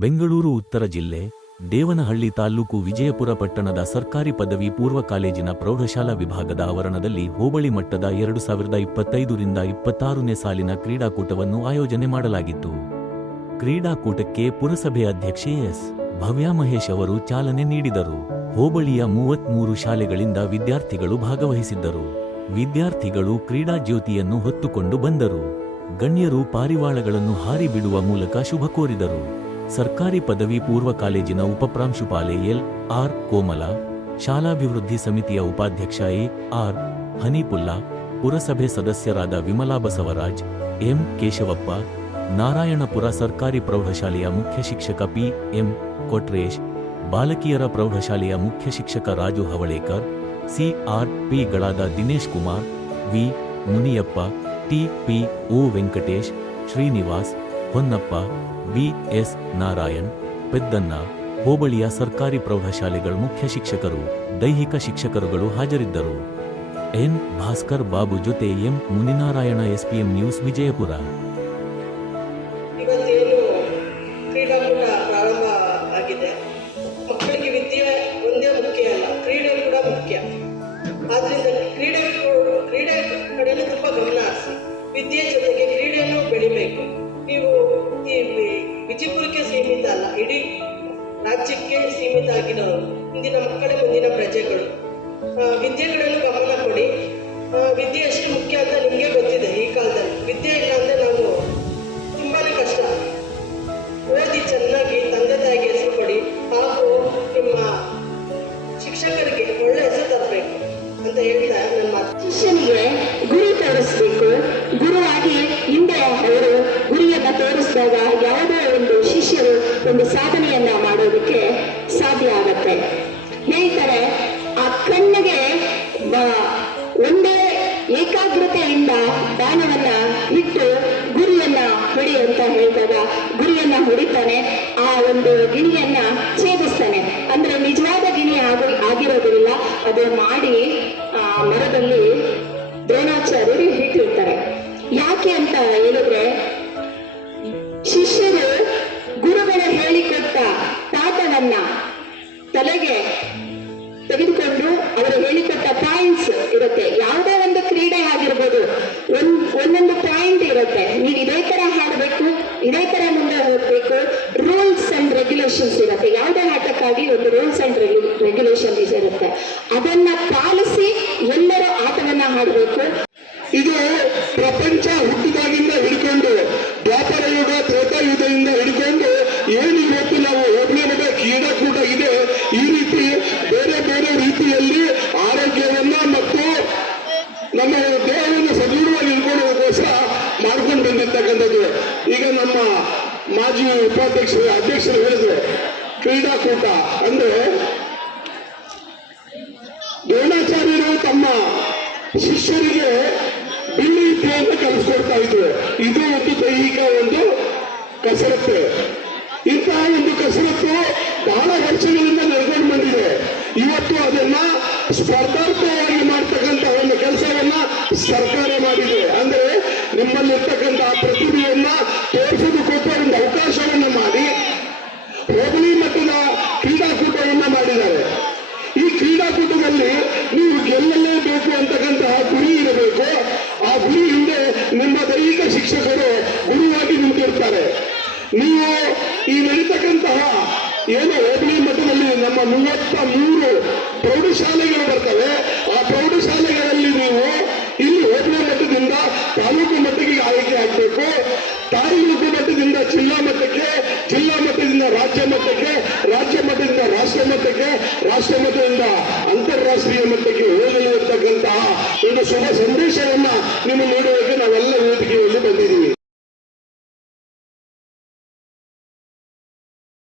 ಬೆಂಗಳೂರು ಉತ್ತರ ಜಿಲ್ಲೆ, ದೇವನಹಳ್ಳಿ ತಾಲೂಕು ವಿಜಯಪುರ ಪಟ್ಟಣದ ಸರ್ಕಾರಿ ಪದವಿ ಪೂರ್ವ ಕಾಲೇಜಿನ ಪ್ರೌಢಶಾಲಾ ವಿಭಾಗದ ಆವರಣದಲ್ಲಿ ಹೋಬಳಿ ಮಟ್ಟದ ಎರಡು ಸಾವಿರದ ಇಪ್ಪತ್ತೈದರಿಂದ ಇಪ್ಪತ್ತಾರನೇ ಸಾಲಿನ ಕ್ರೀಡಾಕೂಟವನ್ನು ಆಯೋಜನೆ ಮಾಡಲಾಗಿತ್ತು. ಕ್ರೀಡಾಕೂಟಕ್ಕೆ ಪುರಸಭೆ ಅಧ್ಯಕ್ಷೆ ಎಸ್. ಭವ್ಯ ಮಹೇಶ್ ಅವರು ಚಾಲನೆ ನೀಡಿದರು. ಹೋಬಳಿಯ ಮೂವತ್ಮೂರು ಶಾಲೆಗಳಿಂದ ವಿದ್ಯಾರ್ಥಿಗಳು ಭಾಗವಹಿಸಿದ್ದರು. ವಿದ್ಯಾರ್ಥಿಗಳು ಕ್ರೀಡಾ ಜ್ಯೋತಿಯನ್ನು ಹೊತ್ತುಕೊಂಡು ಬಂದರು. ಗಣ್ಯರು ಪಾರಿವಾಳಗಳನ್ನು ಹಾರಿ ಬಿಡುವ ಮೂಲಕ ಶುಭ ಕೋರಿದರು. ಸರ್ಕಾರಿ ಪದವಿ ಪೂರ್ವ ಕಾಲೇಜಿನ ಉಪಪ್ರಾಂಶುಪಾಲೆ ಎಲ್, ಆರ್, ಕೋಮಲ, ಶಾಲಾಭಿವೃದ್ಧಿ ಸಮಿತಿಯ ಉಪಾಧ್ಯಕ್ಷ ಎ, ಆರ್, ಹನೀಪುಲ್ಲಾ, ಪುರಸಭೆ ಸದಸ್ಯರಾದ ವಿಮಲಾ ಬಸವರಾಜ್, ಎಂ, ಕೇಶವಪ್ಪ, ನಾರಾಯಣಪುರ ಸರ್ಕಾರಿ ಪ್ರೌಢಶಾಲೆಯ ಮುಖ್ಯ ಶಿಕ್ಷಕ ಪಿ, ಎಂ, ಕೊಟ್ರೇಶ್, ಬಾಲಕಿಯರ ಪ್ರೌಢಶಾಲೆಯ ಮುಖ್ಯ ಶಿಕ್ಷಕ Raju Havalekar CR ಪಿಗಳಾದ Dinesh Kumar, V, Muniyappa, T, P, O Venkatesh, Srinivas Honnappa B S Narayan Peddanna ಹೋಬಳಿಯ ಸರ್ಕಾರಿ ಪ್ರೌಢಶಾಲೆಗಳ ಮುಖ್ಯ ಶಿಕ್ಷಕರು, ದೈಹಿಕ ಶಿಕ್ಷಕರುಗಳು ಹಾಜರಿದ್ದರು. ಎನ್. ಭಾಸ್ಕರ್ ಬಾಬು ಜೊತೆ M. Muninarayana SPM news Vijayapura. ಮಕ್ಕಳೇ ಮುಂದಿನ ಪ್ರಜೆಗಳು. ಆ, ವಿದ್ಯೆ ಕಡೆನೂ ಗಮನ ಕೊಡಿ. ವಿದ್ಯೆ ಎಷ್ಟು ಮುಖ್ಯ ಅಂತ ನಿಮಗೆ ಗೊತ್ತಿದೆ ಈ ಕಾಲದಲ್ಲಿ. ವಿದ್ಯೆ ಇಲ್ಲ ಅಂದರೆ ನಾವು ತುಂಬಾನೇ ಕಷ್ಟ. ಓದಿ ಚೆನ್ನಾಗಿ ತಂದೆ ತಾಯಿಗೆ ಹೆಸರು ಕೊಡಿ. ಹಾಗೂ ನಿಮ್ಮ ಶಿಕ್ಷಕರಿಗೆ ಒಳ್ಳೆ ಹೆಸರು ತರಬೇಕು ಅಂತ ಹೇಳ್ತಾ ನಮ್ಮ ಶಿಷ್ಯನಿಗೆ ಗುರಿ ತೋರಿಸ್ಬೇಕು. ಗುರುವಾಗಿ ಹಿಂದೆ ಅವರು ಗುರಿಯನ್ನ ತೋರಿಸಿದಾಗ ಯಾವುದೇ ಒಂದು ಶಿಷ್ಯರು ಒಂದು ಸಾಧನೆಯನ್ನ ಮಾಡೋದಕ್ಕೆ ಸಾಧ್ಯ ಆಗತ್ತೆ. ಹೇಳ್ತಾರೆ ಆ ಕಣ್ಣಿಗೆ ಒಂದೇ ಏಕಾಗ್ರತೆಯಿಂದ ಬಾಣವನ್ನ ಇಟ್ಟು ಗುರಿಯನ್ನ ಹೊಡಿ ಅಂತ ಹೇಳಿದಾಗ ಗುರಿಯನ್ನ ಹೊಡಿತಾನೆ, ಆ ಒಂದು ಗಿಣಿಯನ್ನ ಛೇದಿಸ್ತಾನೆ. ಅಂದ್ರೆ ನಿಜವಾದ ಗಿಣಿ ಆಗ, ಆಗಿರೋದಿಲ್ಲ. ಅದು ಮಾಡಿ, ಆ, ಮರದಲ್ಲಿ ದ್ರೋಣಾಚಾರ್ಯರು ಇಟ್ಟಿರ್ತಾರೆ ಯಾಕೆ ಅಂತ ಹೇಳಿದ್ರೆ ರೂಲ್ಸ್ ಅಂಡ್ ರೆಗ್ಯುಲೇಷನ್ಸ್ ಇರುತ್ತೆ. ಯಾವುದೇ ಆಟಕ್ಕಾಗಿ ಒಂದು ರೂಲ್ಸ್ ಅಂಡ್ ರೆಗ್ಯುಲೇಷನ್ ಇರುತ್ತೆ. ಅದನ್ನ ಪಾಲಿಸಿ ಎಲ್ಲರೂ ಆಟವನ್ನ ಆಡಬೇಕು. ಇದು ಪ್ರಪಂಚ ಹುಟ್ಟಿದಾಗಿಂದ ಹಿಡ್ಕೊಂಡು ವ್ಯಾಪಾರ ಯುಗ ತ್ರೇತಾಯುಗದಿಂದ ಹಿಡ್ಕೊಂಡು ಏನು ಇವತ್ತು ನಾವು ಒಬ್ಬನೇ ಕ್ರೀಡಾಕೂಟ ಇದೆ, ಈ ರೀತಿ ಬೇರೆ ಬೇರೆ ರೀತಿಯಲ್ಲಿ ಆರೋಗ್ಯವನ್ನ ಮತ್ತು ನಮ್ಮ ದೇಹವನ್ನು ಸದೃಢವಾಗಿ ಇಟ್ಕೊಳ್ಳೋದಕ್ಕೋಸ್ಕರ ಮಾಡ್ಕೊಂಡು ಬಂದಿರ್ತಕ್ಕಂಥದ್ದು. ಈಗ ನಮ್ಮ ಮಾಜಿ ಉಪಾಧ್ಯಕ್ಷರು, ಅಧ್ಯಕ್ಷರು ಹೇಳಿದ್ರು, ಕ್ರೀಡಾಕೂಟ ಅಂದ್ರೆ ದ್ರೋಣಾಚಾರ್ಯರು ತಮ್ಮ ಶಿಷ್ಯರಿಗೆ ಬಿಳಿ ವಿದ್ಯೆಯನ್ನು ಕಲಿಸ್ಕೊಡ್ತಾ ಇದ್ರು. ಇದು ಒಂದು ದೈಹಿಕ ಒಂದು ಕಸರತ್ತು. ಇಂತಹ ಒಂದು ಕಸರತ್ತು ಬಹಳ ವರ್ಷಗಳಿಂದ ನಡೆಕೊಂಡು ಬಂದಿದೆ. ಇವತ್ತು ಅದನ್ನ ಸ್ಪರ್ಧಾತ್ಮಕವಾಗಿ ಮಾಡ್ತಕ್ಕಂಥ ಒಂದು ಕೆಲಸವನ್ನ ಸರ್ಕಾರ ಮಾಡಿದೆ. ಅಂದ್ರೆ ನಿಮ್ಮಲ್ಲಿರ್ತಕ್ಕಂತಹ ಪ್ರತಿಭೆಯನ್ನ ಶಿಕ್ಷಕರು, ಗುರುವಾಗಿ ನಿಂತಿರ್ತಾರೆ. ನೀವು ಈ ನಡೀತಕ್ಕಂತಹ ಏನು ಹೋಬಳಿ ಮಟ್ಟದಲ್ಲಿ ನಮ್ಮ ಮೂವತ್ತ ಮೂರು ಪ್ರೌಢಶಾಲೆಗಳು ಬರ್ತವೆ. ಆ ಪ್ರೌಢಶಾಲೆಗಳಲ್ಲಿ ನೀವು ಇಲ್ಲಿ ಹೋಬಳಿ ಮಟ್ಟದಿಂದ ತಾಲೂಕು ಮಟ್ಟಕ್ಕೆ ಆಯ್ಕೆ ಆಗಬೇಕು. ತಾಲೂಕು ಮಟ್ಟದಿಂದ ಜಿಲ್ಲಾ ಮಟ್ಟಕ್ಕೆ, ಜಿಲ್ಲಾ ಮಟ್ಟದಿಂದ ರಾಜ್ಯ ಮಟ್ಟಕ್ಕೆ, ರಾಜ್ಯ ಮಟ್ಟದಿಂದ ರಾಷ್ಟ್ರ ಮಟ್ಟಕ್ಕೆ, ರಾಷ್ಟ್ರ ಮಟ್ಟದಿಂದ ಅಂತಾರಾಷ್ಟ್ರೀಯ ಮಟ್ಟಕ್ಕೆ ಹೋಗಲು ಇರ್ತಕ್ಕಂತಹ ಒಂದು ಶುಭ ಸಂದೇಶವನ್ನ ನಿಮ್ಮ ನೀಡುವುದಕ್ಕೆ Sergio Lemanini.